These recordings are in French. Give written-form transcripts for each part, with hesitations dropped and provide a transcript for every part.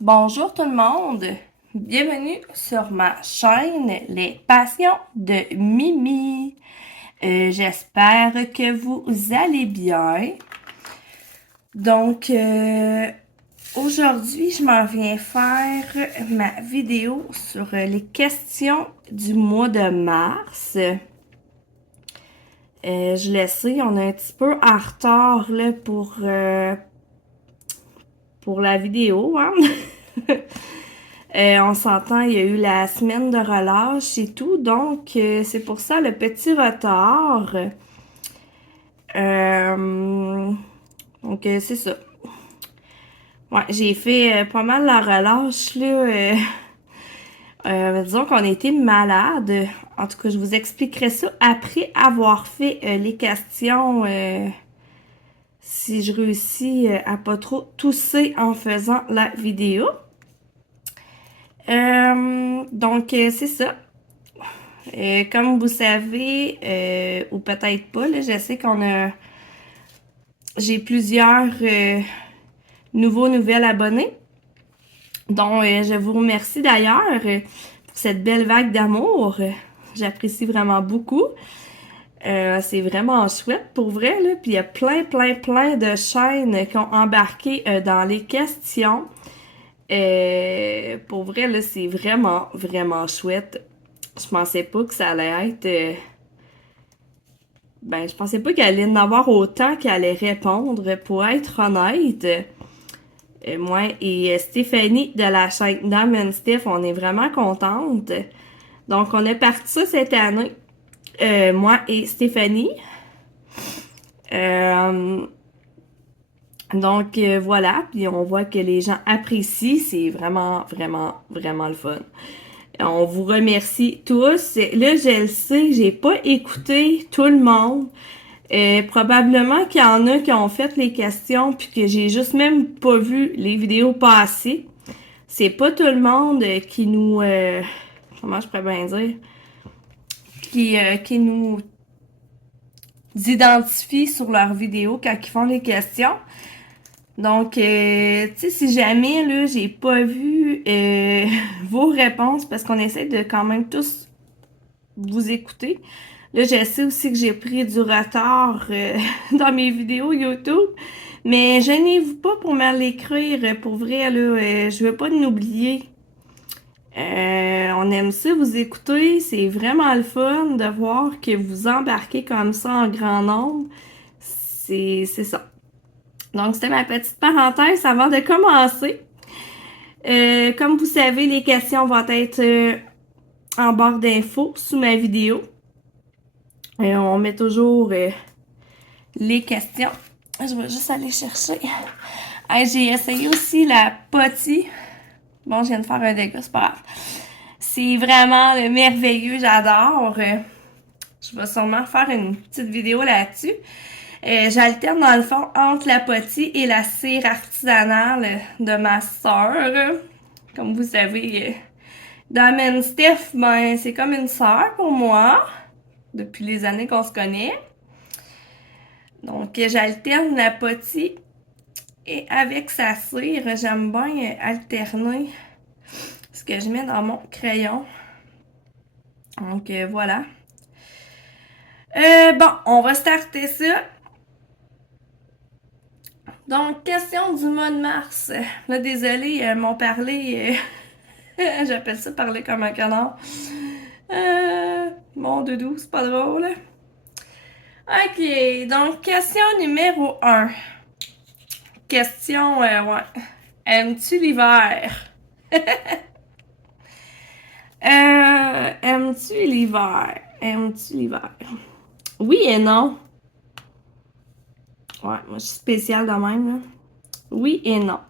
Bonjour tout le monde, bienvenue sur ma chaîne Les Passions de Mimi. J'espère que vous allez bien. Donc, aujourd'hui, je m'en viens faire ma vidéo sur les questions du mois de mars. Je le sais, on est un petit peu en retard là, pour la vidéo, hein? On s'entend, il y a eu la semaine de relâche et tout, donc c'est pour ça le petit retard. Donc c'est ça. Ouais, j'ai fait pas mal la relâche là. Disons qu'on a été malade. En tout cas, je vous expliquerai ça après avoir fait les questions. Si je réussis à pas trop tousser en faisant la vidéo. Donc c'est ça. Comme vous savez, ou peut-être pas, là, je sais j'ai plusieurs nouveaux abonnés, dont je vous remercie d'ailleurs pour cette belle vague d'amour. J'apprécie vraiment beaucoup. C'est vraiment chouette pour vrai, là. Puis il y a plein de chaînes qui ont embarqué dans les questions. Pour vrai, là, c'est vraiment chouette. Je pensais pas que ça allait être... je pensais pas qu'elle allait en avoir autant qu'elle allait répondre, pour être honnête. Moi et Stéphanie de la chaîne Dame Steph, on est vraiment contentes. Donc, on a parti ça cette année. Moi et Stéphanie. Donc, voilà. Puis, on voit que les gens apprécient. C'est vraiment le fun. On vous remercie tous. Là, je le sais, j'ai pas écouté tout le monde. Probablement qu'il y en a qui ont fait les questions puis que j'ai juste même pas vu les vidéos passer. C'est pas tout le monde qui nous... comment je pourrais bien dire? Qui nous identifie sur leurs vidéos quand ils font les questions. Donc, tu sais, si jamais, là, j'ai pas vu vos réponses, parce qu'on essaie de quand même tous vous écouter. Là, je sais aussi que j'ai pris du retard dans mes vidéos YouTube, mais gênez-vous pas pour me l'écrire. Pour vrai, là, je veux pas l'oublier. On aime ça vous écouter, c'est vraiment le fun de voir que vous embarquez comme ça en grand nombre. C'est ça. Donc, c'était ma petite parenthèse avant de commencer. Comme vous savez, les questions vont être en barre d'infos sous ma vidéo. On met toujours les questions. Je vais juste aller chercher. J'ai essayé aussi la potty. Bon, je viens de faire un dégât, c'est pas grave. C'est vraiment merveilleux, j'adore. Je vais sûrement faire une petite vidéo là-dessus. J'alterne dans le fond entre la potty et la cire artisanale de ma sœur. Comme vous savez, Dame Steph, c'est comme une sœur pour moi, depuis les années qu'on se connaît. Donc, j'alterne la potty et avec sa cire, j'aime bien alterner ce que je mets dans mon crayon. Donc, voilà. Bon, on va starter ça. Donc, question du mois de mars. Là, désolé, m'ont parlé... j'appelle ça parler comme un canard. Mon doudou, c'est pas drôle. Ok, donc question numéro 1. Question, ouais. Aimes-tu l'hiver? Aimes-tu l'hiver? Aimes-tu l'hiver? Oui et non. Ouais, moi je suis spéciale de même, là. Oui et non.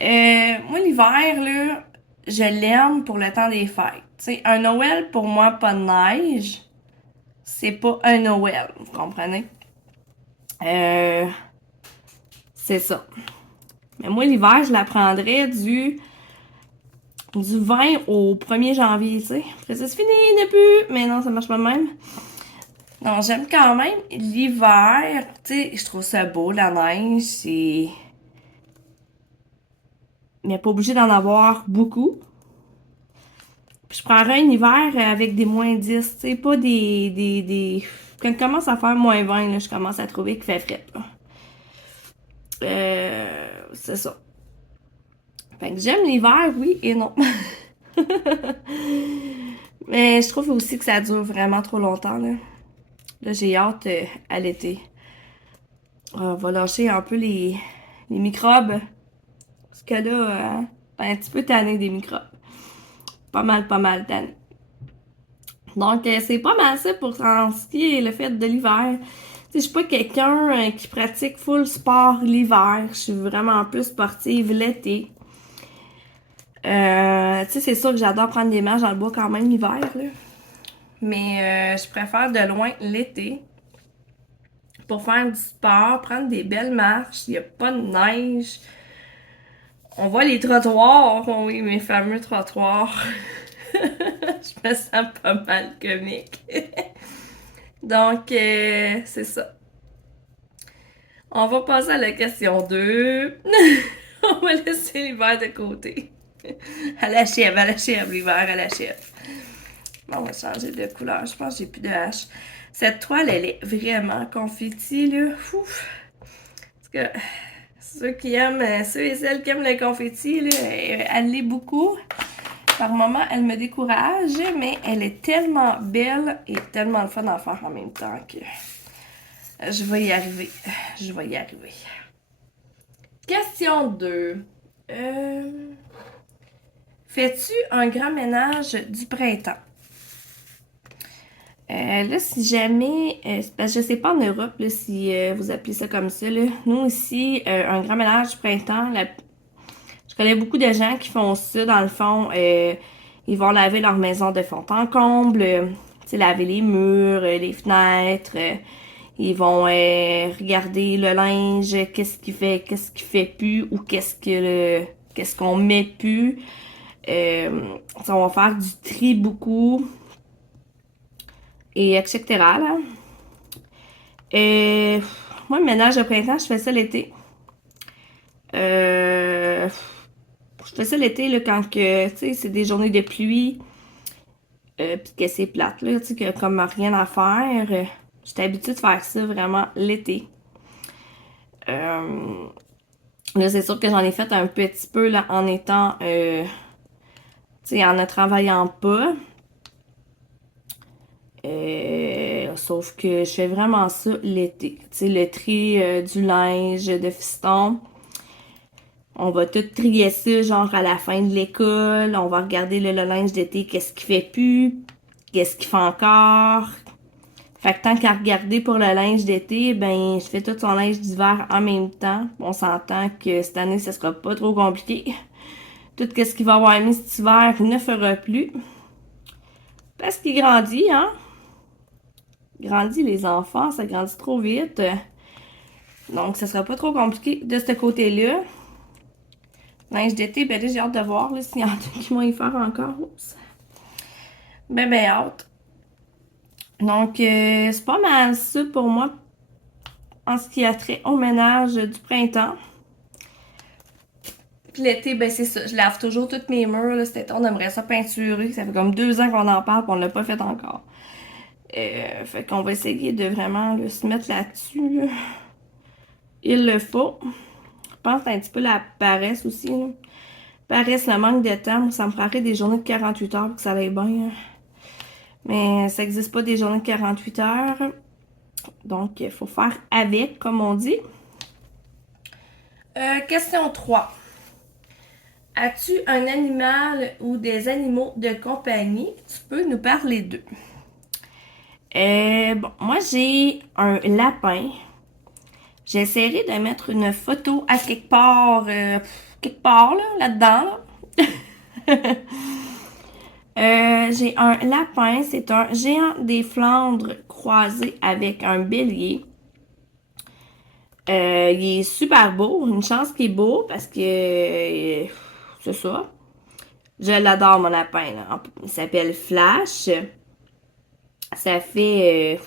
Moi, l'hiver, là, je l'aime pour le temps des fêtes. Tu sais, un Noël, pour moi, pas de neige, c'est pas un Noël, vous comprenez? C'est ça. Mais moi, l'hiver, je la prendrais du du 20 au 1er janvier, tu sais. Après ça, c'est fini, il n'y en a plus. Mais non, ça marche pas de même. Non, j'aime quand même l'hiver. Tu sais, je trouve ça beau, la neige. C'est... Mais pas obligé d'en avoir beaucoup. Puis je prendrais un hiver avec des -10, tu sais, pas des... Quand il commence à faire -20, là, je commence à trouver qu'il fait frais, là. C'est ça. Fait que j'aime l'hiver, oui et non. Mais je trouve aussi que ça dure vraiment trop longtemps, là. Là, j'ai hâte à l'été. On va lâcher un peu les microbes. Parce que là, un petit peu tanné des microbes. Pas mal tanné. Donc, c'est pas mal ça pour en ce qui est le fait de l'hiver. Tu sais, je suis pas quelqu'un qui pratique full sport l'hiver. Je suis vraiment plus sportive l'été. Tu sais, c'est sûr que j'adore prendre des marches dans le bois quand même l'hiver, là. Mais je préfère de loin l'été pour faire du sport, prendre des belles marches. Il n'y a pas de neige. On voit les trottoirs. Oh oui, mes fameux trottoirs. Je me sens pas mal comique. Donc, c'est ça. On va passer à la question 2. On va laisser l'hiver de côté. À la chèvre, l'hiver, à la chèvre. Bon, on va changer de couleur. Je pense que j'ai plus de hache. Cette toile, elle est vraiment confetti, là. Ouf. Parce que ceux et celles qui aiment le confetti, là, elle l'est beaucoup. Par moments, elle me décourage, mais elle est tellement belle et tellement le fun à faire en même temps que je vais y arriver. Je vais y arriver. Question 2. Fais-tu un grand ménage du printemps? Là, si jamais, parce que je sais pas en Europe, là, si vous appelez ça comme ça, là. Nous ici, un grand ménage du printemps, je connais beaucoup de gens qui font ça, dans le fond, ils vont laver leur maison de fond en comble, tu sais, laver les murs, les fenêtres, ils vont regarder le linge, qu'est-ce qui fait plus, ou qu'est-ce qu'on met plus. On va faire du tri beaucoup, et etc. là. Euh, Moi, le ménage de printemps, je fais ça l'été. Euh, je fais ça l'été, là, quand que, tu sais, c'est des journées de pluie, pis que c'est plate, là, tu sais, que comme rien à faire. J'étais habituée de faire ça vraiment l'été. Euh, Là, c'est sûr que j'en ai fait un petit peu, là, en étant, tu sais, en ne travaillant pas. Sauf que je fais vraiment ça l'été. Tu sais, le tri du linge de fiston. On va tout trier ça, genre à la fin de l'école. On va regarder le linge d'été, qu'est-ce qu'il fait plus, qu'est-ce qu'il fait encore. Fait que tant qu'à regarder pour le linge d'été, ben je fais tout son linge d'hiver en même temps. On s'entend que cette année, ça sera pas trop compliqué. Tout ce qu'il va avoir mis cet hiver ne fera plus. Parce qu'il grandit, hein? Grandit les enfants, ça grandit trop vite. Donc, ça sera pas trop compliqué de ce côté-là. Linge d'été, ben là, j'ai hâte de voir là, s'il y en a qui vont y faire encore. Oups. Ben hâte. Donc, c'est pas mal ça pour moi en ce qui a trait au ménage du printemps. Puis l'été, ben c'est ça. Je lave toujours toutes mes murs. Là, cet été, on aimerait ça peinturer. Ça fait comme 2 ans qu'on en parle, puis on l'a pas fait encore. Fait qu'on va essayer de vraiment là, se mettre là-dessus. Là. Il le faut. Je pense que c'est un petit peu la paresse aussi. Là. Paresse, le manque de temps. Ça me ferait des journées de 48 heures pour que ça aille bien. Hein. Mais ça n'existe pas des journées de 48 heures. Donc, il faut faire avec, comme on dit. Question 3. As-tu un animal ou des animaux de compagnie? Tu peux nous parler d'eux. Bon, moi, j'ai un lapin. J'essaierai de mettre une photo à quelque part là, là-dedans. Là. J'ai un lapin, c'est un géant des Flandres croisé avec un bélier. Il est super beau, une chance qu'il est beau parce que c'est ça. Je l'adore, mon lapin, là. Il s'appelle Flash. Ça fait...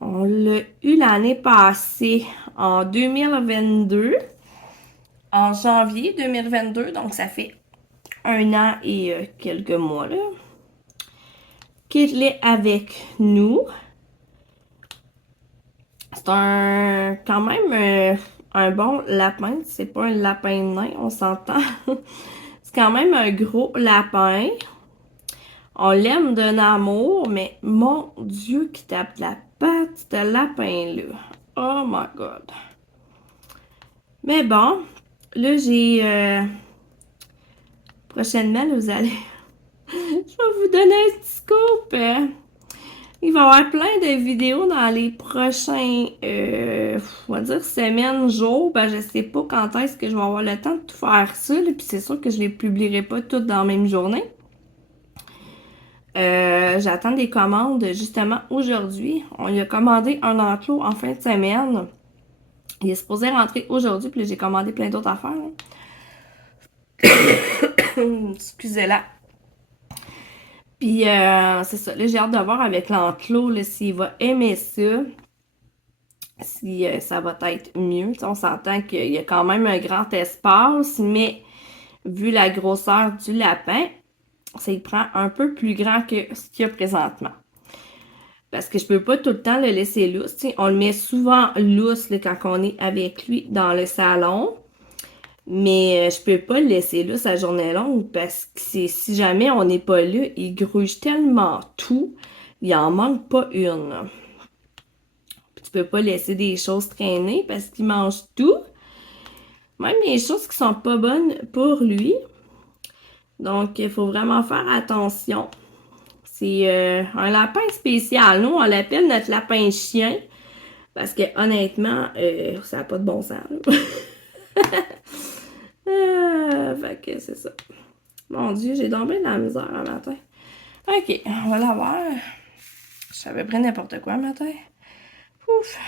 on l'a eu l'année passée, en 2022, en janvier 2022, donc ça fait 1 an et quelques mois, là, qu'il est avec nous. C'est quand même un bon lapin. C'est pas un lapin nain, on s'entend. C'est quand même un gros lapin. On l'aime d'un amour, mais mon Dieu qui tape la patte, ce lapin-là. Oh my God. Mais bon, là, j'ai... prochainement, là, vous allez... Je vais vous donner un petit scoop. Il va y avoir plein de vidéos dans les prochains, on va dire semaines, jours. Ben, je sais pas quand est-ce que je vais avoir le temps de tout faire ça. Là, puis c'est sûr que je les publierai pas toutes dans la même journée. J'attends des commandes justement aujourd'hui. On lui a commandé un enclos en fin de semaine. Il est supposé rentrer aujourd'hui, puis j'ai commandé plein d'autres affaires. Excusez-la. Puis c'est ça. Là, j'ai hâte de voir avec l'enclos s'il va aimer ça. Si ça va être mieux. T'sais, on s'entend qu'il y a quand même un grand espace, mais vu la grosseur du lapin, ça il prend un peu plus grand que ce qu'il y a présentement. Parce que je peux pas tout le temps le laisser lousse. T'sais. On le met souvent lousse là, quand on est avec lui dans le salon. Mais je peux pas le laisser lousse à journée longue parce que si jamais on n'est pas là, il gruge tellement tout, il en manque pas une. Puis tu peux pas laisser des choses traîner parce qu'il mange tout. Même les choses qui sont pas bonnes pour lui. Donc, il faut vraiment faire attention. C'est un lapin spécial. Nous, on l'appelle notre lapin chien. Parce que honnêtement, ça n'a pas de bon sens. Fait que c'est ça. Mon Dieu, j'ai donc bien de la misère un matin. Ok, on va la voir. Je savais pas n'importe quoi un matin. Ouf.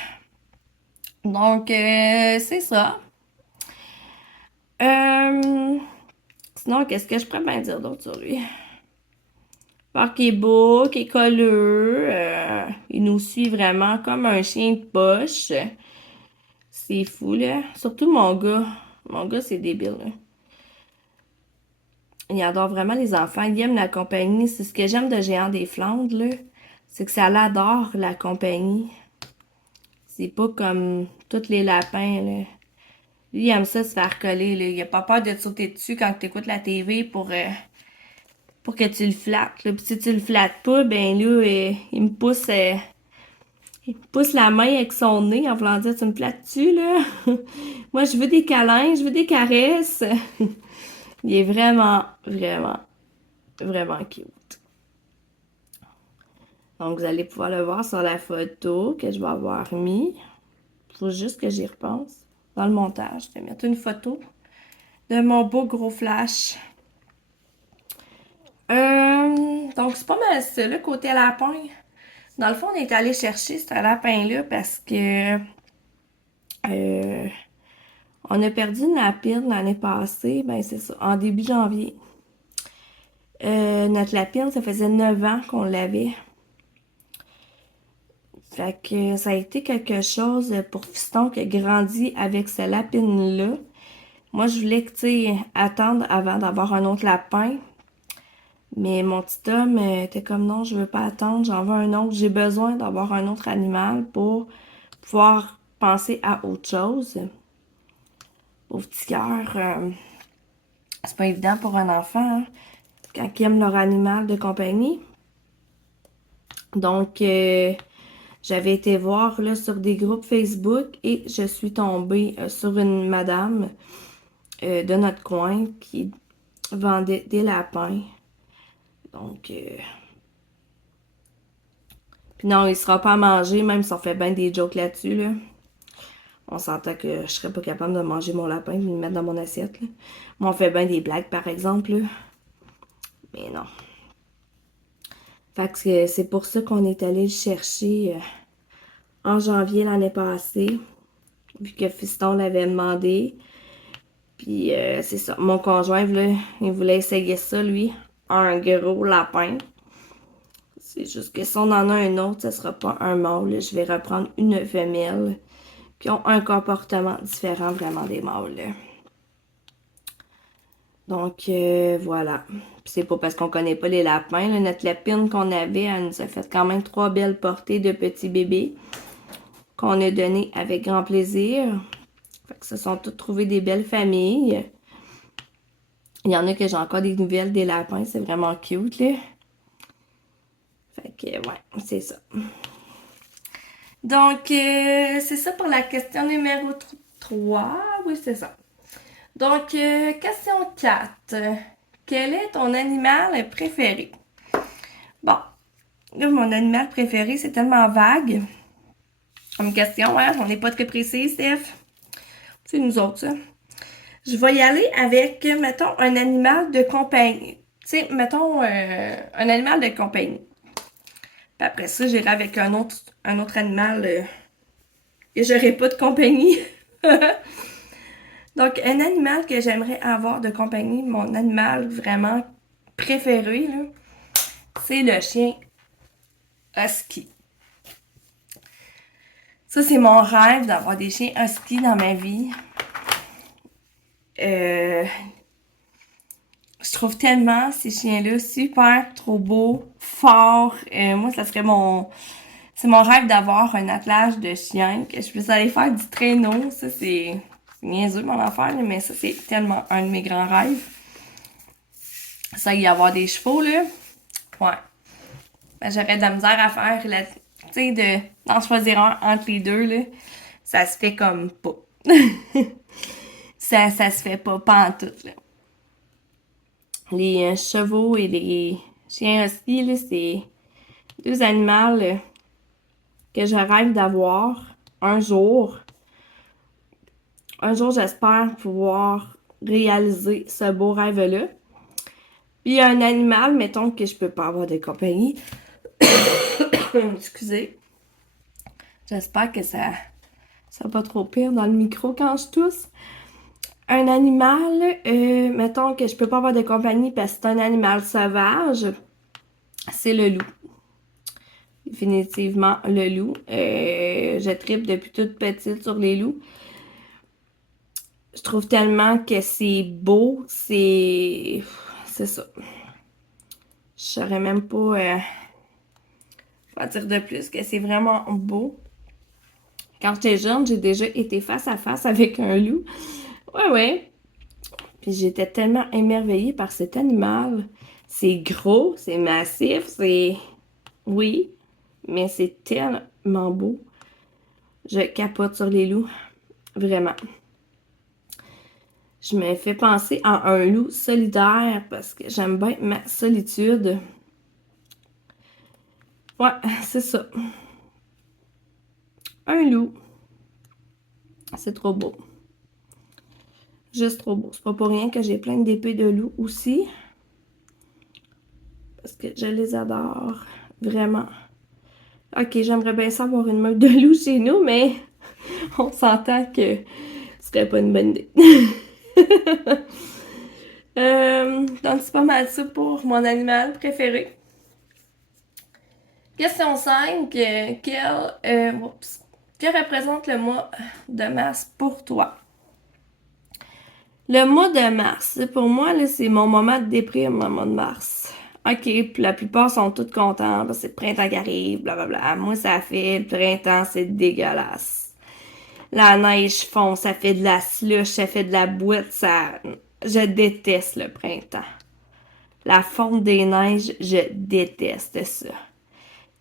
Donc, c'est ça. Sinon, qu'est-ce que je pourrais bien dire d'autre sur lui? Voir qu'il est beau, qu'il est colleux. Il nous suit vraiment comme un chien de poche. C'est fou, là. Surtout mon gars. Mon gars, c'est débile, là. Il adore vraiment les enfants. Il aime la compagnie. C'est ce que j'aime de Géant des Flandres, là. C'est que ça l'adore, la compagnie. C'est pas comme tous les lapins, là. Lui, il aime ça se faire coller, là. Il a pas peur de te sauter dessus quand tu écoutes la TV pour que tu le flattes, là. Puis si tu le flattes pas, ben là, il me pousse la main avec son nez en voulant dire, tu me flattes-tu, là? Moi, je veux des câlins, je veux des caresses. Il est vraiment, vraiment, vraiment cute. Donc, vous allez pouvoir le voir sur la photo que je vais avoir mis. Faut juste que j'y repense. Dans le montage, je vais mettre une photo de mon beau gros flash. Donc, c'est pas mal ça, le côté lapin. Dans le fond, on est allé chercher ce lapin-là parce que on a perdu une lapine l'année passée. Ben, c'est ça, en début janvier. Notre lapine, ça faisait 9 ans qu'on l'avait. Fait que ça a été quelque chose pour Fiston qui a grandi avec ce lapine-là. Moi, je voulais que, tu sais, attendre avant d'avoir un autre lapin. Mais mon petit homme était comme non, je veux pas attendre, j'en veux un autre. J'ai besoin d'avoir un autre animal pour pouvoir penser à autre chose. Au petit cœur, c'est pas évident pour un enfant hein, quand ils aiment leur animal de compagnie. Donc, j'avais été voir là, sur des groupes Facebook et je suis tombée sur une madame de notre coin qui vendait des lapins. Donc, puis non, il sera pas à manger, même si on fait bien des jokes là-dessus, là. On s'entend que je serais pas capable de manger mon lapin et de le mettre dans mon assiette, là. Moi, on fait bien des blagues, par exemple, là. Mais non. Fait que c'est pour ça qu'on est allé le chercher en janvier l'année passée, vu que Fiston l'avait demandé. Puis c'est ça. Mon conjoint, là, il voulait essayer ça, lui. Un gros lapin. C'est juste que si on en a un autre, ça sera pas un mâle. Je vais reprendre une femelle qui ont un comportement différent vraiment des mâles. Donc voilà. Puis c'est pas parce qu'on connaît pas les lapins. Là. Notre lapine qu'on avait, elle nous a fait quand même 3 belles portées de petits bébés qu'on a donné avec grand plaisir. Fait que se sont toutes trouvées des belles familles. Il y en a que j'ai encore des nouvelles des lapins, c'est vraiment cute, là. Fait que, ouais, c'est ça. Donc, c'est ça pour la question numéro 3. Oui, c'est ça. Donc, question 4. Quel est ton animal préféré? Bon, là, mon animal préféré, c'est tellement vague. Comme question, hein? On n'est pas très précis, Steph. C'est nous autres, ça. Je vais y aller avec, mettons, un animal de compagnie. Tu sais, mettons, un animal de compagnie. Puis après ça, j'irai avec un autre animal que j'aurais pas de compagnie. Donc, un animal que j'aimerais avoir de compagnie, mon animal vraiment préféré, là, c'est le chien husky. Ça, c'est mon rêve d'avoir des chiens husky dans ma vie. Je trouve tellement ces chiens-là super, trop beaux, forts. Moi, ça serait c'est mon rêve d'avoir un attelage de chiens, que je puisse aller faire du traîneau. Ça, c'est niaiseux, mon affaire, mais ça, c'est tellement un de mes grands rêves. Ça, y avoir des chevaux, là. Ouais. Ben, j'aurais de la misère à faire, tu sais, d'en choisir un entre les deux, là. Ça se fait comme pas. Ça se fait pas en tout, là. Les chevaux et les chiens husky, là, c'est 2 animaux que je rêve d'avoir un jour. Un jour, j'espère pouvoir réaliser ce beau rêve-là. Puis un animal, mettons que je peux pas avoir de compagnie. Excusez. J'espère que ça va pas trop pire dans le micro quand je tousse. Un animal, mettons que je peux pas avoir de compagnie parce que c'est un animal sauvage, c'est le loup. Définitivement le loup. Je tripe depuis toute petite sur les loups. Je trouve tellement que c'est beau, c'est ça. Je saurais même pas quoi dire de plus, que c'est vraiment beau. Quand j'étais jeune, j'ai déjà été face à face avec un loup. Ouais. Puis j'étais tellement émerveillée par cet animal. C'est gros, c'est massif, c'est... Oui, mais c'est tellement beau. Je capote sur les loups. Vraiment. Je me fais penser à un loup solidaire parce que j'aime bien ma solitude. Ouais, c'est ça. Un loup. C'est trop beau. Juste trop beau. C'est pas pour rien que j'ai plein d'épées de loup aussi. Parce que je les adore. Vraiment. Ok, j'aimerais bien ça avoir une meute de loups chez nous, mais on s'entend que ce serait pas une bonne idée. Donc c'est pas mal ça pour mon animal préféré. Question 5. Que représente le mois de mars pour toi? Le mois de mars, pour moi, là, c'est mon moment de déprime, le mois de mars. Ok, puis la plupart sont toutes contents parce que c'est le printemps qui arrive, blablabla. Moi, ça fait le printemps, c'est dégueulasse. La neige fond, ça fait de la slush, ça fait de la boîte, ça... Je déteste le printemps. La fonte des neiges, je déteste ça.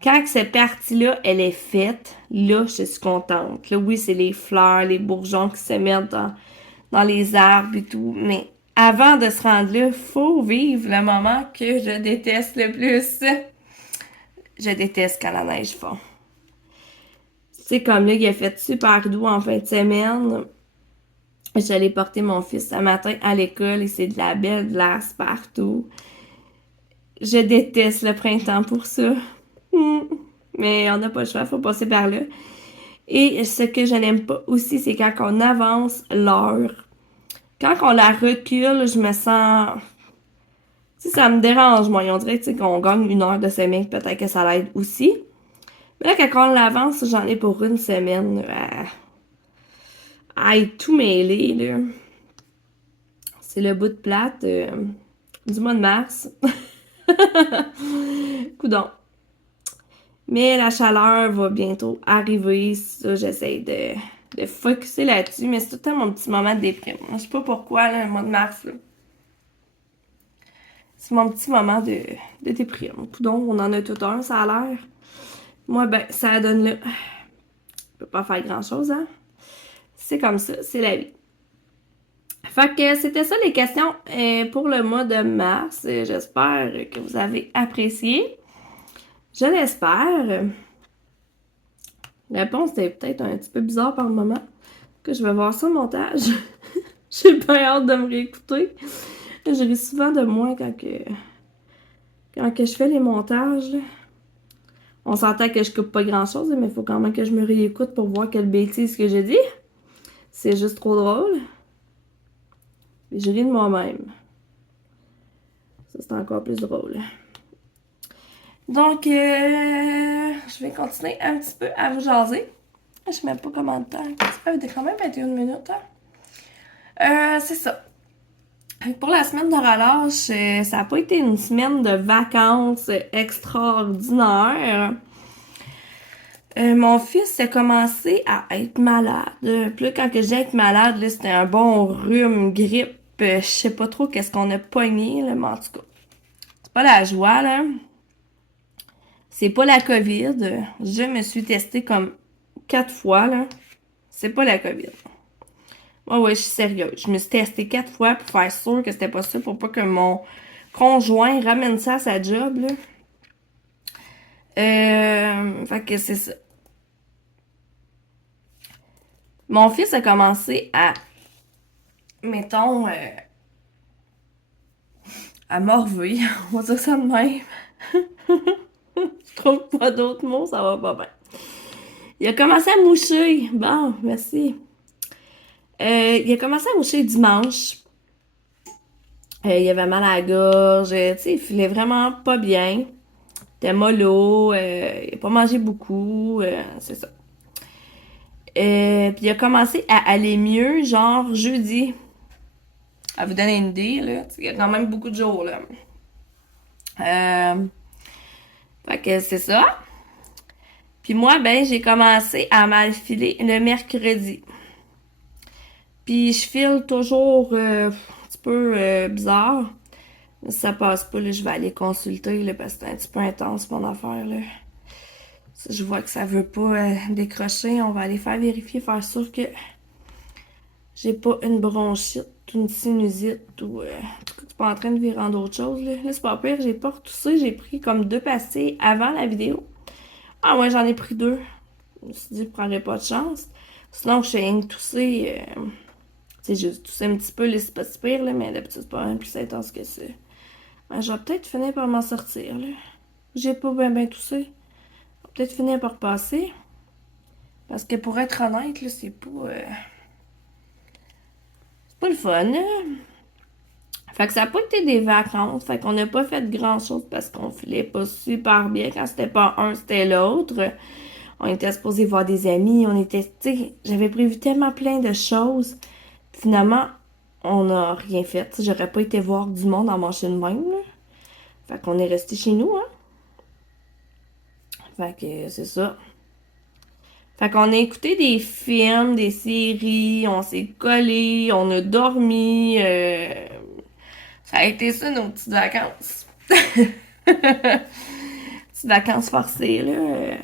Quand cette partie-là, elle est faite, là, je suis contente. Là, oui, c'est les fleurs, les bourgeons qui se mettent dans les arbres et tout, mais avant de se rendre là, faut vivre le moment que je déteste le plus. Je déteste quand la neige fond. C'est comme là, il a fait super doux en fin de semaine. J'allais porter mon fils ce matin à l'école et c'est de la belle glace partout. Je déteste le printemps pour ça. Mais on n'a pas le choix, faut passer par là. Et ce que je n'aime pas aussi, c'est quand on avance l'heure quand on la recule, je me sens... Tu sais, ça me dérange, moi. On dirait, tu sais, qu'on gagne 1 heure de sommeil, peut-être que ça l'aide aussi. Mais là, quand on l'avance, j'en ai pour une semaine à être tout mêlé, là. C'est le bout de plate du mois de mars. Coudon. Mais la chaleur va bientôt arriver. Ça, j'essaie de focusser là-dessus. Mais c'est tout le temps mon petit moment de déprime. Je sais pas pourquoi, là, le mois de mars, là. C'est mon petit moment de déprime. Coudon, on en a tout un, ça a l'air. Moi, ben, ça donne là. Je peux pas faire grand-chose, hein? C'est comme ça, c'est la vie. Fait que c'était ça les questions pour le mois de mars. J'espère que vous avez apprécié. Je l'espère. La réponse était peut-être un petit peu bizarre par le moment. Que je vais voir ça au montage. J'ai pas hâte de me réécouter. Je ris souvent de moi quand je fais les montages. Là. On s'entend que je coupe pas grand-chose, mais il faut quand même que je me réécoute pour voir quelle bêtise que j'ai dit. C'est juste trop drôle. Et je ris de moi-même. Ça, c'est encore plus drôle. Donc, je vais continuer un petit peu à vous jaser. Je sais même pas comment de temps. Ça fait quand même 21 minutes. Hein? C'est ça. Pour la semaine de relâche, ça n'a pas été une semaine de vacances extraordinaire. Mon fils a commencé à être malade. Puis là, quand j'ai être malade, là, c'était un bon rhume, grippe. Je sais pas trop qu'est-ce qu'on a pogné, là, mais en tout cas. C'est pas la joie, là. C'est pas la COVID. Je me suis testée comme 4 fois, là. C'est pas la COVID. Ouais, je suis sérieuse. Je me suis testée 4 fois pour faire sûr que c'était pas ça, pour pas que mon conjoint ramène ça à sa job, là. Fait que c'est ça. Mon fils a commencé à, mettons, à morver. On va dire ça de même. Je trouve pas d'autres mots, ça va pas bien. Il a commencé à moucher. Bon, merci. Il a commencé à moucher dimanche. Il avait mal à la gorge. Tu sais, il filait vraiment pas bien. Il était mollo. Il a pas mangé beaucoup. C'est ça. Puis il a commencé à aller mieux, genre jeudi. À vous donner une idée, là. Il y a quand même beaucoup de jours, là. Fait que c'est ça. Puis moi, ben, j'ai commencé à mal filer le mercredi. Puis je file toujours un petit peu bizarre. Si ça passe pas, là, je vais aller consulter, là, parce que c'est un petit peu intense, mon affaire, là. Si je vois que ça veut pas décrocher, on va aller faire vérifier, faire sûr que j'ai pas une bronchite, une sinusite ou... en tout cas, tu es pas en train de virer en d'autres choses, là. Là, c'est pas pire, j'ai pas retoussé, j'ai pris comme 2 pastilles avant la vidéo. Ah ouais, j'en ai pris 2. Je me suis dit, je prendrais pas de chance. Sinon, je suis rien que toussé. Tu sais, j'ai toussé un petit peu, là, c'est pas si pire, là, mais d'habitude, c'est pas même plus intense que ça. Ben, je vais peut-être finir par m'en sortir, là. J'ai pas bien toussé. Je vais peut-être finir par passer. Parce que pour être honnête, là, c'est pas le fun, là. Fait que ça n'a pas été des vacances. Fait qu'on n'a pas fait grand-chose parce qu'on filait pas super bien. Quand c'était pas un, c'était l'autre. On était supposé voir des amis. On était, tu sais, j'avais prévu tellement plein de choses. Finalement, on n'a rien fait. J'aurais pas été voir du monde en marchant de même, là. Fait qu'on est resté chez nous, hein. Fait que c'est ça. Fait qu'on a écouté des films, des séries, on s'est collés, on a dormi. Ça a été ça, nos petites vacances. Petites vacances forcées, là.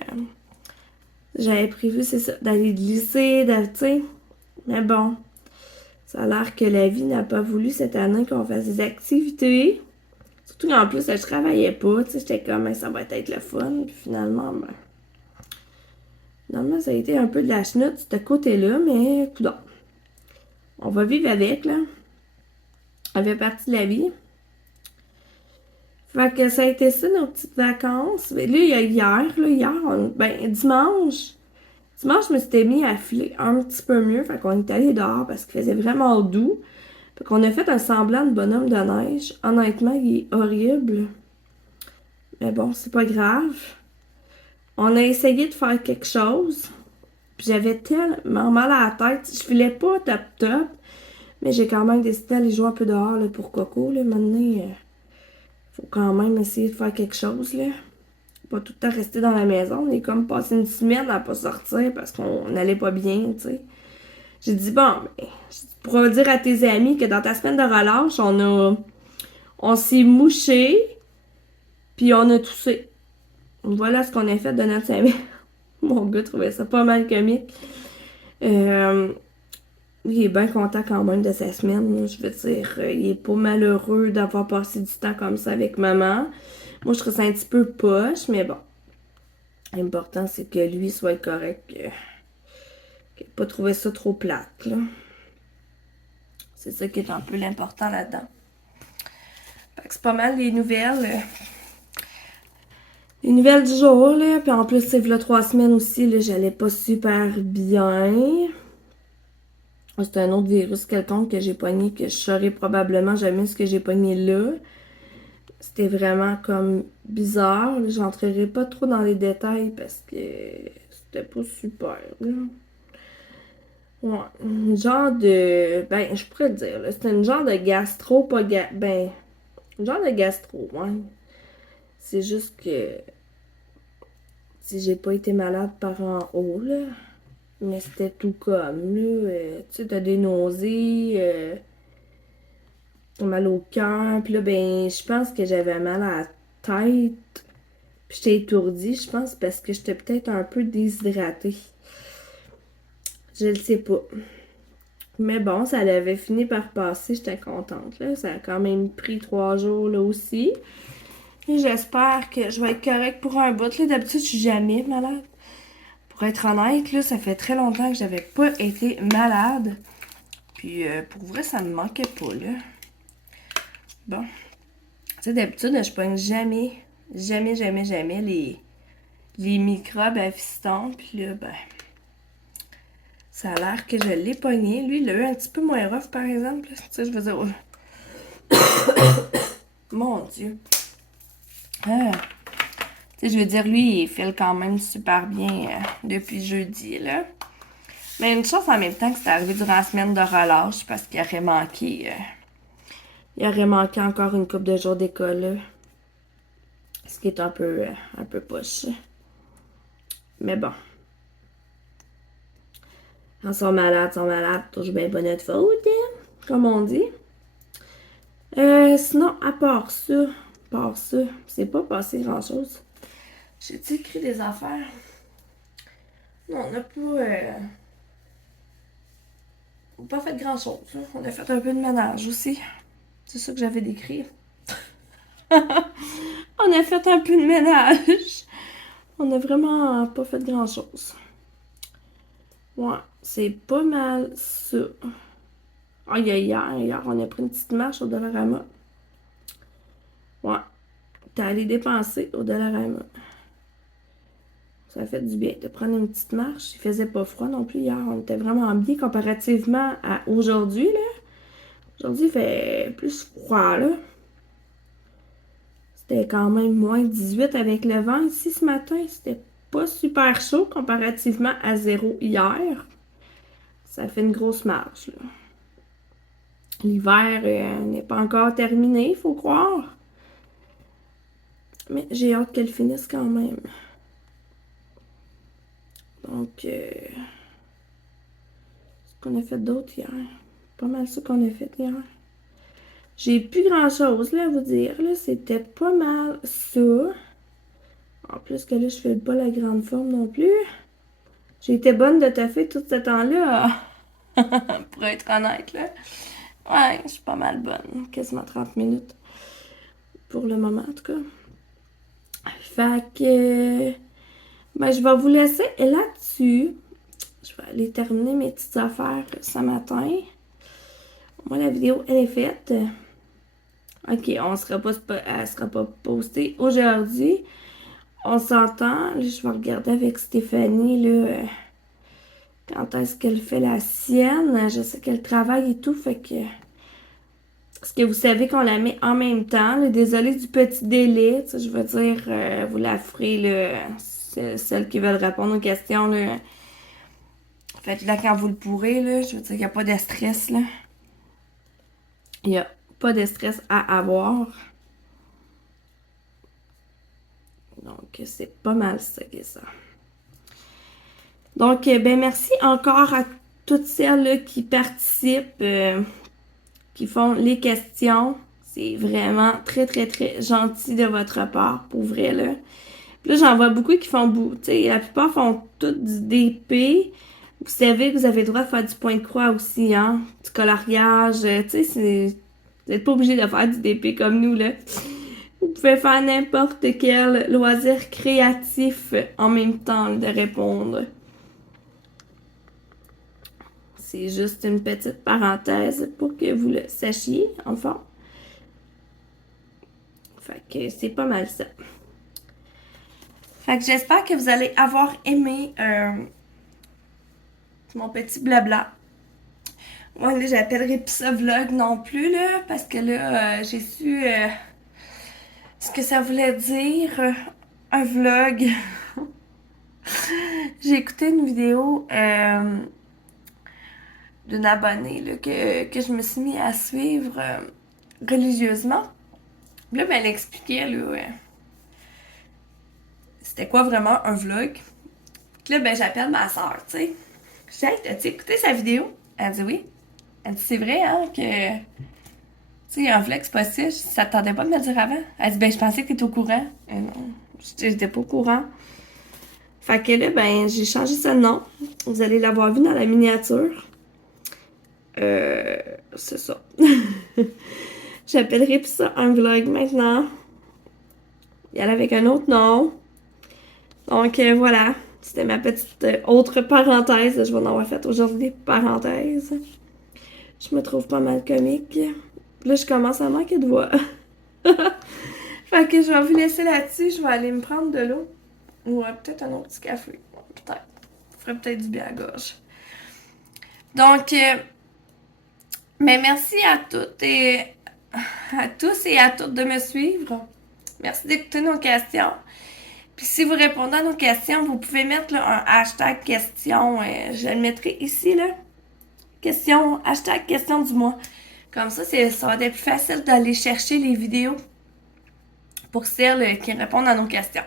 J'avais prévu, c'est ça, d'aller glisser, tu sais. Mais bon, ça a l'air que la vie n'a pas voulu cette année qu'on fasse des activités. Surtout qu'en plus, je travaillais pas, tu sais. J'étais comme, ça va être le fun. Puis finalement, finalement, ça a été un peu de la chenoute, de ce côté-là, mais coudonc. On va vivre avec, là. Ça fait partie de la vie. Fait que ça a été ça, nos petites vacances. Mais là, il y a dimanche. Dimanche, je me suis mis à filer un petit peu mieux. Fait qu'on est allé dehors parce qu'il faisait vraiment doux. Fait qu'on a fait un semblant de bonhomme de neige. Honnêtement, il est horrible. Mais bon, c'est pas grave. On a essayé de faire quelque chose. Puis j'avais tellement mal à la tête. Je filais pas top top. Mais j'ai quand même décidé d'aller jouer un peu dehors là, pour Coco. Là. Maintenant, faut quand même essayer de faire quelque chose. Là. Pas tout le temps rester dans la maison. On est comme passé une semaine à pas sortir parce qu'on n'allait pas bien, tu sais. J'ai dit, bon, ben, tu pourras dire à tes amis que dans ta semaine de relâche, on s'est mouché, puis on a toussé. Voilà ce qu'on a fait de notre semaine. Mon gars trouvait ça pas mal comique. Euh, il est bien content quand même de sa semaine. Là. Je veux dire, il est pas malheureux d'avoir passé du temps comme ça avec maman. Moi, je trouve ça un petit peu poche, mais bon. L'important, c'est que lui soit correct. Qu'il n'ait pas trouvé ça trop plate, là. C'est ça qui est un peu l'important là-dedans. Fait que c'est pas mal les nouvelles. Les nouvelles du jour, là. Puis en plus, c'est là 3 semaines aussi, là, j'allais pas super bien. C'est un autre virus quelconque que j'ai pogné, que je saurais probablement jamais ce que j'ai pogné là. C'était vraiment comme bizarre. J'entrerai pas trop dans les détails parce que c'était pas super, là. Ouais, une genre de... Ben, je pourrais le dire, là. C'était une genre de gastro, pas ben, une genre de gastro, ouais. C'est juste que... Si j'ai pas été malade par en haut, là. Mais c'était tout comme, là. Tu sais, t'as des nausées, t'as mal au cœur. Puis là, ben, je pense que j'avais mal à la tête. Puis j'étais étourdie, je pense, parce que j'étais peut-être un peu déshydratée. Je le sais pas. Mais bon, ça avait fini par passer, j'étais contente, là. Ça a quand même pris 3 jours, là, aussi. Et j'espère que je vais être correcte pour un bout, là. D'habitude, je suis jamais malade. Pour être honnête, là, ça fait très longtemps que j'avais pas été malade. Puis, pour vrai, ça me manquait pas, là. Bon. Tu sais, d'habitude, je pogne jamais les microbes à fiston. Puis là, ben, ça a l'air que je l'ai pogné. Lui, il a eu un petit peu moins rough, par exemple. Tu sais, je veux dire... Mon Dieu. Ah. Tu sais, je veux dire, lui, il file quand même super bien depuis jeudi, là. Mais une chance en même temps que c'est arrivé durant la semaine de relâche parce qu'il aurait manqué... il aurait manqué encore une couple de jours d'école, là. Ce qui est un peu poche. Mais bon. Quand ils sont malades, toujours bien pas notre faute, hein, comme on dit. Sinon, à part ça, c'est pas passé grand-chose. J'ai-tu écrit des affaires? Non, on n'a pas fait grand-chose. Hein. On a fait un peu de ménage aussi. C'est ça que j'avais décrit. On a fait un peu de ménage. On a vraiment pas fait grand-chose. Ouais, c'est pas mal ça. Ah, hier, on a pris une petite marche au Dollarama. Ouais, t'es allé dépenser au Dollarama. Ça fait du bien de prendre une petite marche. Il faisait pas froid non plus hier. On était vraiment bien comparativement à aujourd'hui, là. Aujourd'hui, il fait plus froid, là. C'était quand même moins 18 avec le vent ici ce matin. C'était pas super chaud comparativement à 0 hier. Ça fait une grosse marche, là. L'hiver n'est pas encore terminé, faut croire. Mais j'ai hâte qu'elle finisse quand même. Donc, ce qu'on a fait d'autre hier. Pas mal ça qu'on a fait hier. J'ai plus grand-chose là, à vous dire. Là, c'était pas mal ça. En plus que là, je fais pas la grande forme non plus. J'ai été bonne de taffer tout ce temps-là. Pour être honnête, là. Ouais, je suis pas mal bonne. Quasiment 30 minutes. Pour le moment, en tout cas. Fait que... Ben, je vais vous laisser là-dessus. Je vais aller terminer mes petites affaires ce matin. Moi, la vidéo, elle est faite. Ok, elle sera pas postée aujourd'hui. On s'entend. Là, je vais regarder avec Stéphanie, là, quand est-ce qu'elle fait la sienne. Je sais qu'elle travaille et tout, fait que Est-ce que vous savez qu'on la met en même temps? Là? Désolée du petit délai. Je veux dire, vous la ferez, là, celles qui veulent répondre aux questions. Là. Faites-la quand vous le pourrez. Là. Je veux dire, il n'y a pas de stress. Là. Il n'y a pas de stress à avoir. Donc, c'est pas mal ça que ça. Donc, ben merci encore à toutes celles là, qui participent, qui font les questions. C'est vraiment très, très, très gentil de votre part, pour vrai, là. Puis là, j'en vois beaucoup qui font, tu sais, la plupart font tout du DP. Vous savez que vous avez le droit de faire du point de croix aussi, hein, du coloriage, tu sais, vous n'êtes pas obligé de faire du DP comme nous, là. Vous pouvez faire n'importe quel loisir créatif en même temps de répondre. C'est juste une petite parenthèse pour que vous le sachiez, enfin. Fait que c'est pas mal ça. Fait que j'espère que vous allez avoir aimé mon petit blabla. Moi, là, j'appellerai plus ça vlog non plus, là, parce que là, j'ai su ce que ça voulait dire, un vlog. J'ai écouté une vidéo d'une abonnée là, que je me suis mis à suivre religieusement. Là, ben, elle expliquait là, c'était quoi vraiment un vlog. Puis là, ben, j'appelle ma soeur, tu sais. Je dis, hey, t'as-tu écouté sa vidéo? Elle dit oui. Elle dit, c'est vrai, hein, que. Tu sais, un vlog, c'est possible. Ça t'attendait pas de me le dire avant? Elle dit, ben, je pensais que t'étais au courant. Non, j'étais pas au courant. Fait que là, ben, j'ai changé ce nom. Vous allez l'avoir vu dans la miniature. C'est ça. J'appellerai plus ça un vlog maintenant. Il y allait avec un autre nom. Donc, voilà. C'était ma petite autre parenthèse. Je vais en avoir fait aujourd'hui des parenthèses. Je me trouve pas mal comique. Là, je commence à manquer de voix. Fait que je vais vous laisser là-dessus. Je vais aller me prendre de l'eau. Ou peut-être un autre petit café. Peut-être. Ça ferait peut-être du bien à la gorge. Donc, mais merci à toutes et à tous et à toutes de me suivre. Merci d'écouter nos questions. Puis si vous répondez à nos questions, vous pouvez mettre là, un hashtag question. Je le mettrai ici, là. Question, hashtag question du mois. Comme ça, ça va être plus facile d'aller chercher les vidéos pour celles qui répondent à nos questions.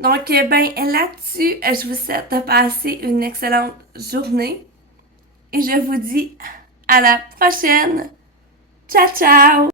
Donc, ben là-dessus, je vous souhaite de passer une excellente journée. Et je vous dis à la prochaine. Ciao, ciao!